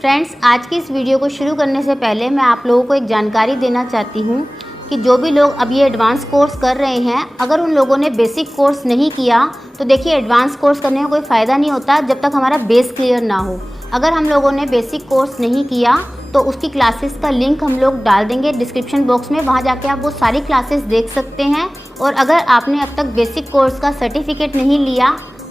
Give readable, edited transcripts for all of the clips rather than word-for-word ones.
Friends, आज की इस वीडियो को शुरू करने से पहले मैं आप लोगों को एक जानकारी देना चाहती हूँ कि जो भी लोग अब ये एडवांस कोर्स कर रहे हैं, अगर उन लोगों ने बेसिक कोर्स नहीं किया तो देखिए एडवांस कोर्स करने का कोई फ़ायदा नहीं होता जब तक हमारा बेस क्लियर ना हो। अगर हम लोगों ने बेसिक कोर्स नहीं किया तो उसकी क्लासेस का लिंक हम लोग डाल देंगे डिस्क्रिप्शन बॉक्स में, वहाँ जाके आप वो सारी क्लासेस देख सकते हैं। और अगर आपने अब तक बेसिक कोर्स का सर्टिफिकेट नहीं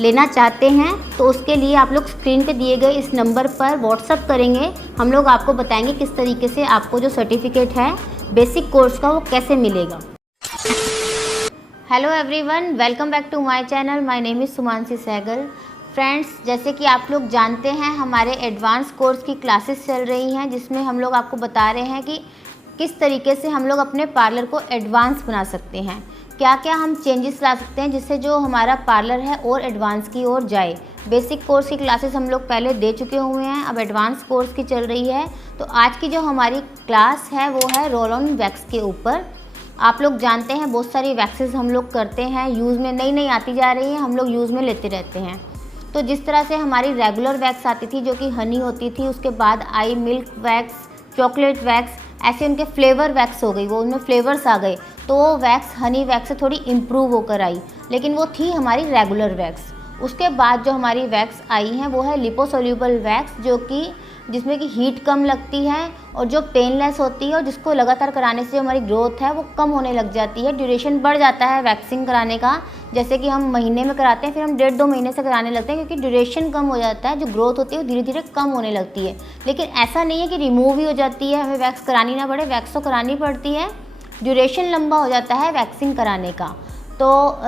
लेना चाहते हैं तो उसके लिए आप लोग स्क्रीन पे दिए गए इस नंबर पर व्हाट्सअप करेंगे। हम लोग आपको बताएंगे किस तरीके से आपको जो सर्टिफिकेट है बेसिक कोर्स का वो कैसे मिलेगा। Hello everyone, welcome back to my channel. My name is Sumansi Sehgal. Friends, जैसे कि आप लोग जानते हैं हमारे एडवांस कोर्स की क्लासेस चल रही हैं जिसमें हम लोग आपको बता रहे हैं कि किस तरीके से हम लोग अपने पार्लर को एडवांस बना सकते हैं, क्या क्या हम चेंजेस ला सकते हैं जिससे जो हमारा पार्लर है और एडवांस की ओर जाए। बेसिक कोर्स की क्लासेस हम लोग पहले दे चुके हुए हैं, अब एडवांस कोर्स की चल रही है। तो आज की जो हमारी क्लास है वो है रोल ऑन वैक्स के ऊपर। आप लोग जानते हैं बहुत सारी वैक्सेस हम लोग करते हैं, यूज़ में नई नई आती जा रही है, हम लोग यूज़ में लेते रहते हैं। तो जिस तरह से हमारी रेगुलर वैक्स आती थी जो कि हनी होती थी, उसके बाद आई मिल्क वैक्स, चॉकलेट वैक्स, ऐसे उनके फ्लेवर वैक्स हो गई, वो उनमें फ्लेवर्स आ गए। तो वो वैक्स हनी वैक्स से थोड़ी इम्प्रूव होकर आई, लेकिन वो थी हमारी रेगुलर वैक्स। उसके बाद जो हमारी वैक्स आई हैं वो है लिपोसोल्यूबल वैक्स, जो कि जिसमें कि हीट कम लगती है और जो पेनलेस होती है और जिसको लगातार कराने से जो हमारी ग्रोथ है वो कम होने लग जाती है। ड्यूरेशन बढ़ जाता है वैक्सिंग कराने का, जैसे कि हम महीने में कराते हैं फिर हम 1.5-2 महीने से कराने लगते हैं, क्योंकि ड्यूरेशन कम हो जाता है, जो ग्रोथ होती है वो धीरे धीरे कम होने लगती है। लेकिन ऐसा नहीं है कि रिमूव ही हो जाती है, हमें वैक्स करानी ना पड़े, वैक्स तो करानी पड़ती है, ड्यूरेशन लंबा हो जाता है वैक्सिंग कराने का। तो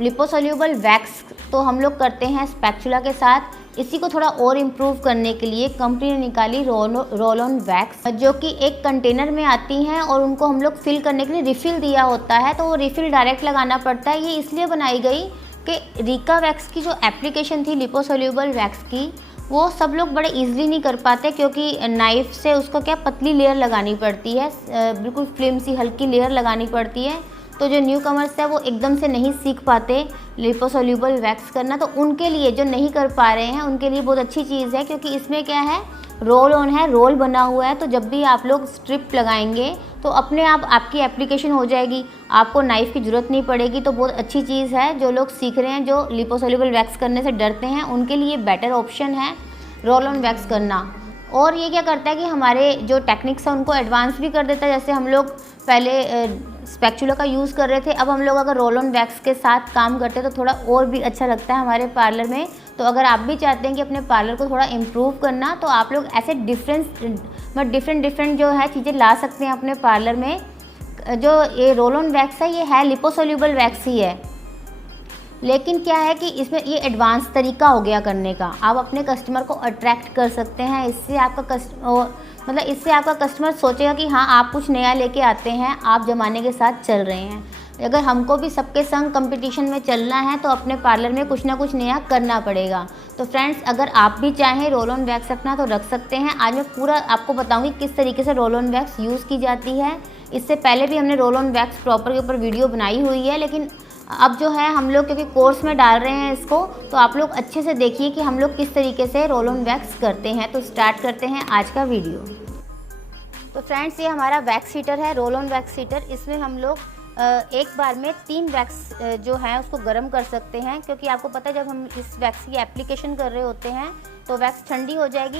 लिपोसोल्यूबल वैक्स तो हम लोग करते हैं स्पैचुला के साथ। इसी को थोड़ा और इम्प्रूव करने के लिए कंपनी ने निकाली रोल ऑन वैक्स, जो कि एक कंटेनर में आती हैं और उनको हम लोग फिल करने के लिए रिफ़िल दिया होता है, तो वो रिफ़िल डायरेक्ट लगाना पड़ता है। ये इसलिए बनाई गई कि रीका वैक्स की जो एप्लीकेशन थी लिपोसोल्यूबल वैक्स की, वो सब लोग बड़े ईजिली नहीं कर पाते, क्योंकि नाइफ़ से उसको क्या पतली लेयर लगानी पड़ती है, बिल्कुल फ्लिम सी हल्की लेयर लगानी पड़ती है। तो जो न्यू कमर्स है वो एकदम से नहीं सीख पाते लिपोसोल्यूबल वैक्स करना, तो उनके लिए, जो नहीं कर पा रहे हैं उनके लिए बहुत अच्छी चीज़ है, क्योंकि इसमें क्या है, रोल ऑन है, रोल बना हुआ है। तो जब भी आप लोग स्ट्रिप लगाएंगे तो अपने आप आपकी एप्लीकेशन हो जाएगी, आपको नाइफ़ की ज़रूरत नहीं पड़ेगी। तो बहुत अच्छी चीज़ है, जो लोग सीख रहे हैं, जो लिपोसोल्यूबल वैक्स करने से डरते हैं, उनके लिए बेटर ऑप्शन है रोल ऑन वैक्स करना। और ये क्या करता है कि हमारे जो टेक्निक्स हैं उनको एडवांस भी कर देता है। जैसे हम लोग पहले स्पैचुला का यूज़ कर रहे थे, अब हम लोग अगर रोल ऑन वैक्स के साथ काम करते हैं तो थोड़ा और भी अच्छा लगता है हमारे पार्लर में। तो अगर आप भी चाहते हैं कि अपने पार्लर को थोड़ा इम्प्रूव करना, तो आप लोग ऐसे डिफरेंट जो है चीज़ें ला सकते हैं अपने पार्लर में। जो ये रोल ऑन वैक्स है ये है लिपोसोल्यूबल वैक्स ही है, लेकिन क्या है कि इसमें ये एडवांस तरीका हो गया करने का। आप अपने कस्टमर को अट्रैक्ट कर सकते हैं, इससे आपका कस्टमर सोचेगा कि हाँ, आप कुछ नया लेके आते हैं, आप ज़माने के साथ चल रहे हैं। अगर हमको भी सबके संग कंपटीशन में चलना है तो अपने पार्लर में कुछ ना कुछ नया करना पड़ेगा। तो फ्रेंड्स, अगर आप भी चाहें रोल ऑन वैक्स रखना तो रख सकते हैं। आज मैं पूरा आपको बताऊँगी किस तरीके से रोल ऑन वैक्स यूज़ की जाती है। इससे पहले भी हमने रोल ऑन वैक्स प्रॉपर के ऊपर वीडियो बनाई हुई है, लेकिन अब जो है हम लोग क्योंकि कोर्स में डाल रहे हैं इसको, तो आप लोग अच्छे से देखिए कि हम लोग किस तरीके से रोल ऑन वैक्स करते हैं। तो स्टार्ट करते हैं आज का वीडियो। तो फ्रेंड्स, ये हमारा वैक्स हीटर है, रोल ऑन वैक्स हीटर। इसमें हम लोग एक बार में 3 वैक्स जो है उसको गर्म कर सकते हैं, क्योंकि आपको पता है जब हम इस वैक्स की एप्लीकेशन कर रहे होते हैं तो वैक्स ठंडी हो जाएगी।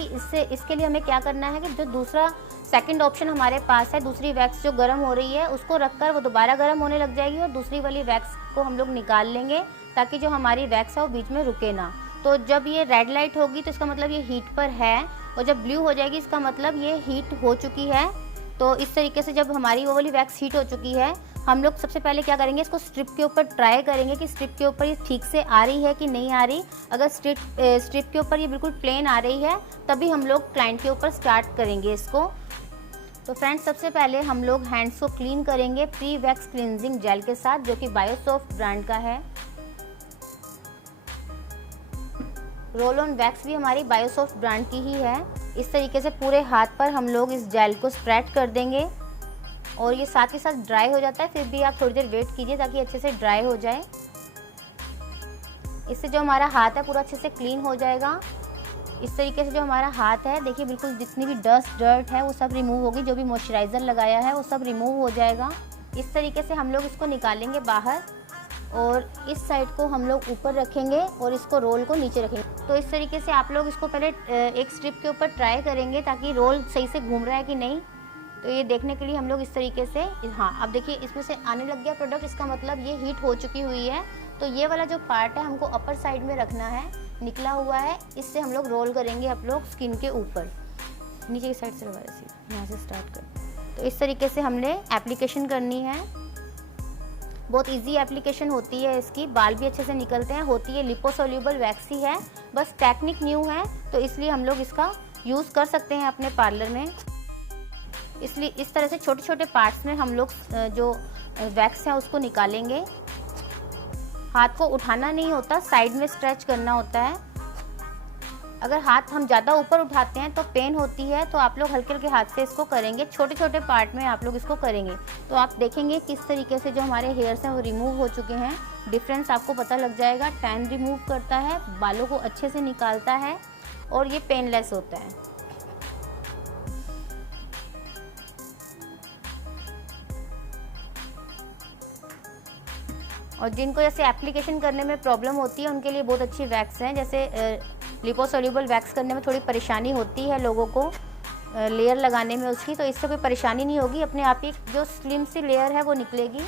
इसके लिए हमें क्या करना है कि जो दूसरा सेकंड ऑप्शन हमारे पास है, दूसरी वैक्स जो गर्म हो रही है उसको रखकर वो दोबारा गर्म होने लग जाएगी और दूसरी वाली वैक्स को हम लोग निकाल लेंगे, ताकि जो हमारी वैक्स है वो बीच में रुके ना। तो जब ये रेड लाइट होगी तो इसका मतलब ये हीट पर है, और जब ब्लू हो जाएगी इसका मतलब ये हीट हो चुकी है। तो इस तरीके से जब हमारी वो वाली वैक्स हीट हो चुकी है, हम लोग सबसे पहले क्या करेंगे, इसको स्ट्रिप के ऊपर ट्राई करेंगे कि स्ट्रिप के ऊपर ये ठीक से आ रही है कि नहीं आ रही। अगर स्ट्रिप के ऊपर ये बिल्कुल प्लेन आ रही है तभी हम लोग क्लाइंट के ऊपर स्टार्ट करेंगे इसको। तो फ्रेंड्स, सबसे पहले हम लोग हैंड्स को क्लीन करेंगे प्री वैक्स क्लिनजिंग जेल के साथ, जो कि बायोसॉफ्ट ब्रांड का है। रोल ऑन वैक्स भी हमारी बायोसॉफ्ट ब्रांड की ही है। इस तरीके से पूरे हाथ पर हम लोग इस जेल को स्प्रेड कर देंगे और ये साथ ही साथ ड्राई हो जाता है, फिर भी आप थोड़ी देर वेट कीजिए ताकि अच्छे से ड्राई हो जाए। इससे जो हमारा हाथ है पूरा अच्छे से क्लीन हो जाएगा। इस तरीके से जो हमारा हाथ है, देखिए बिल्कुल जितनी भी डस्ट डर्ट है वो सब रिमूव होगी, जो भी मॉइस्चराइज़र लगाया है वो सब रिमूव हो जाएगा। इस तरीके से हम लोग इसको निकालेंगे बाहर और इस साइड को हम लोग ऊपर रखेंगे और इसको रोल को नीचे रखेंगे। तो इस तरीके से आप लोग इसको पहले एक स्ट्रिप के ऊपर ट्राई करेंगे ताकि रोल सही से घूम रहा है कि नहीं। तो ये देखने के लिए हम लोग इस तरीके से, हाँ अब देखिए इसमें से आने लग गया प्रोडक्ट, इसका मतलब ये हीट हो चुकी हुई है। तो ये वाला जो पार्ट है हमको अपर साइड में रखना है, निकला हुआ है, इससे हम लोग रोल करेंगे आप लोग स्किन के ऊपर। नीचे की साइड से यहाँ से स्टार्ट कर। तो इस तरीके से हमने एप्लीकेशन करनी है। बहुत इजी एप्लीकेशन होती है इसकी, बाल भी अच्छे से निकलते हैं। होती है लिपोसोल्यूबल वैक्स ही है, बस टेक्निक न्यू है तो इसलिए हम लोग इसका यूज़ कर सकते हैं अपने पार्लर में। इसलिए इस तरह से छोटे छोटे पार्ट्स में हम लोग जो वैक्स है उसको निकालेंगे। हाथ को उठाना नहीं होता, साइड में स्ट्रेच करना होता है। अगर हाथ हम ज़्यादा ऊपर उठाते हैं तो पेन होती है, तो आप लोग हल्के हल्के हाथ से इसको करेंगे। छोटे छोटे पार्ट में आप लोग इसको करेंगे तो आप देखेंगे किस तरीके से जो हमारे हेयर्स हैं वो रिमूव हो चुके हैं। डिफरेंस आपको पता लग जाएगा। टैन रिमूव करता है, बालों को अच्छे से निकालता है और ये पेनलेस होता है। और जिनको जैसे एप्लीकेशन करने में प्रॉब्लम होती है उनके लिए बहुत अच्छी वैक्स हैं। जैसे लिपोसोल्यूबल वैक्स करने में थोड़ी परेशानी होती है लोगों को लेयर लगाने में उसकी, तो इससे कोई परेशानी नहीं होगी, अपने आप ही जो स्लिम सी लेयर है वो निकलेगी।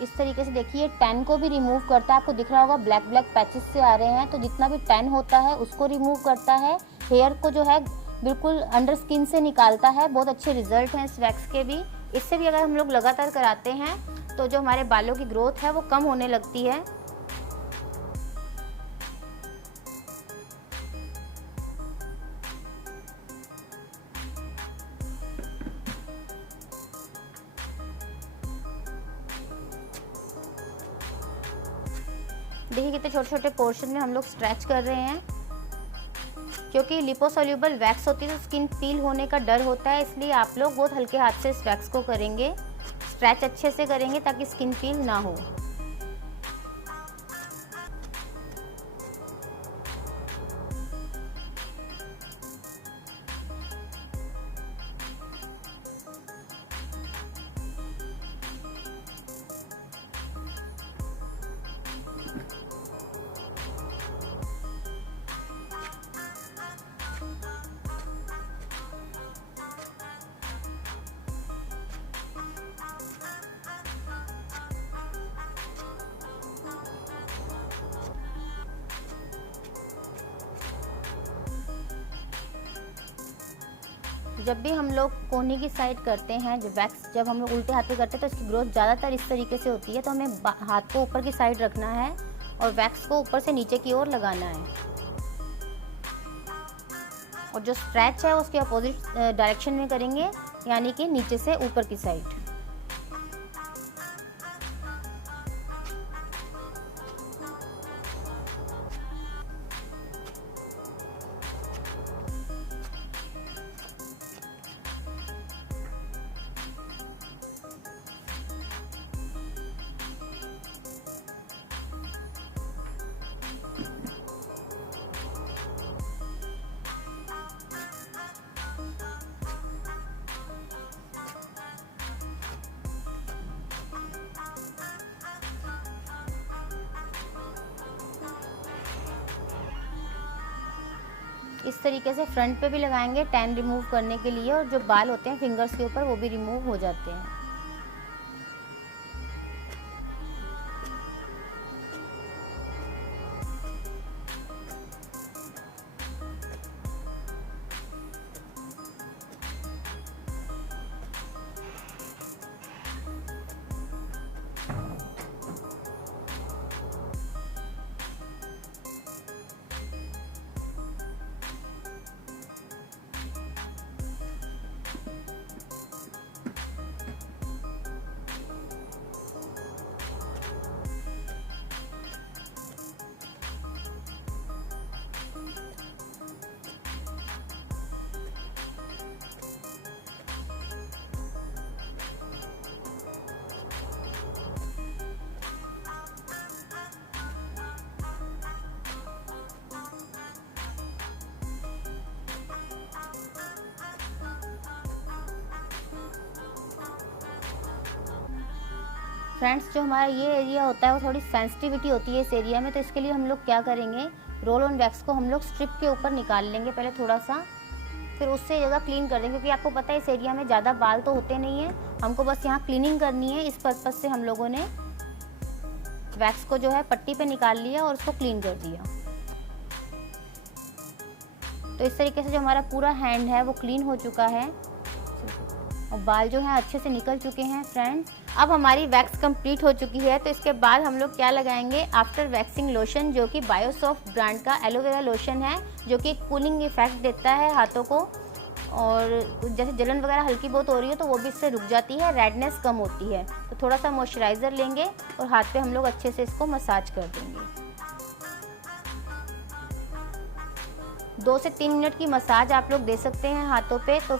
इस तरीके से देखिए टैन को भी रिमूव करता है। आपको दिख रहा होगा ब्लैक ब्लैक पैचेस से आ रहे हैं, तो जितना भी टैन होता है उसको रिमूव करता है। हेयर को जो है बिल्कुल अंडर स्किन से निकालता है। बहुत अच्छे रिजल्ट हैं इस वैक्स के भी। इससे भी अगर हम लोग लगातार कराते हैं तो जो हमारे बालों की ग्रोथ है वो कम होने लगती है। देखिए कितने छोटे छोटे पोर्शन में हम लोग स्ट्रेच कर रहे हैं। क्योंकि लिपोसोल्यूबल वैक्स होती है तो स्किन पील होने का डर होता है, इसलिए आप लोग बहुत हल्के हाथ से इस वैक्स को करेंगे। स्ट्रेच अच्छे से करेंगे ताकि स्किन पील ना हो। जब भी हम लोग कोहनी की साइड करते हैं, जो वैक्स जब हम लोग उल्टे हाथ पे करते हैं तो इसकी ग्रोथ ज़्यादातर इस तरीके से होती है। तो हमें हाथ को ऊपर की साइड रखना है और वैक्स को ऊपर से नीचे की ओर लगाना है। और जो स्ट्रेच है उसके अपोजिट डायरेक्शन में करेंगे, यानी कि नीचे से ऊपर की साइड। इस तरीके से फ्रंट पे भी लगाएंगे टैन रिमूव करने के लिए, और जो बाल होते हैं फिंगर्स के ऊपर वो भी रिमूव हो जाते हैं। फ्रेंड्स, जो हमारा ये एरिया होता है वो थोड़ी सेंसिटिविटी होती है इस एरिया में, तो इसके लिए हम लोग क्या करेंगे, रोल ऑन वैक्स को हम लोग स्ट्रिप के ऊपर निकाल लेंगे पहले थोड़ा सा, फिर उससे जगह क्लीन कर देंगे, क्योंकि आपको पता है इस एरिया में ज़्यादा बाल तो होते नहीं हैं, हमको बस यहाँ क्लीनिंग करनी है। इस पर्पज़ से हम लोगों ने वैक्स को जो है पट्टी पे निकाल लिया और उसको क्लीन कर दिया। तो इस तरीके से जो हमारा पूरा हैंड है वो क्लीन हो चुका है और बाल जो हैं अच्छे से निकल चुके हैं फ्रेंड्स। अब हमारी वैक्स कंप्लीट हो चुकी है, तो इसके बाद हम लोग क्या लगाएंगे, आफ्टर वैक्सिंग लोशन, जो कि बायोसॉफ्ट ब्रांड का एलोवेरा लोशन है, जो कि कूलिंग इफेक्ट देता है हाथों को, और जैसे जलन वगैरह हल्की बहुत हो रही है तो वो भी इससे रुक जाती है, रेडनेस कम होती है। तो थोड़ा सा मॉइस्चराइज़र लेंगे और हाथ पे हम लोग अच्छे से इसको मसाज कर देंगे। 2 से 3 मिनट की मसाज आप लोग दे सकते हैं हाथों पे। तो